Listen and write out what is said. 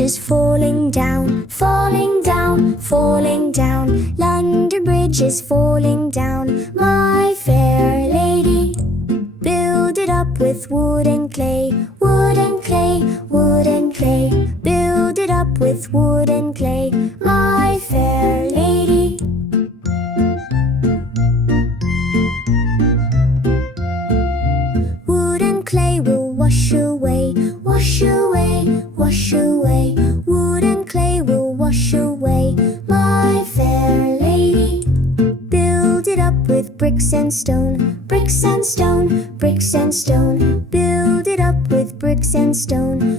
is falling down, falling down, falling down. London Bridge is falling down, my fair lady. Build it up with wood and clay, wood and clay, wood and clay. Build it up with wood and clay, my fair lady. Wood and clay will wash away, wash away, wash away. Wood and clay will wash away, my fair lady. Build it up with bricks and stone, bricks and stone, bricks and stone. Build it up with bricks and stone,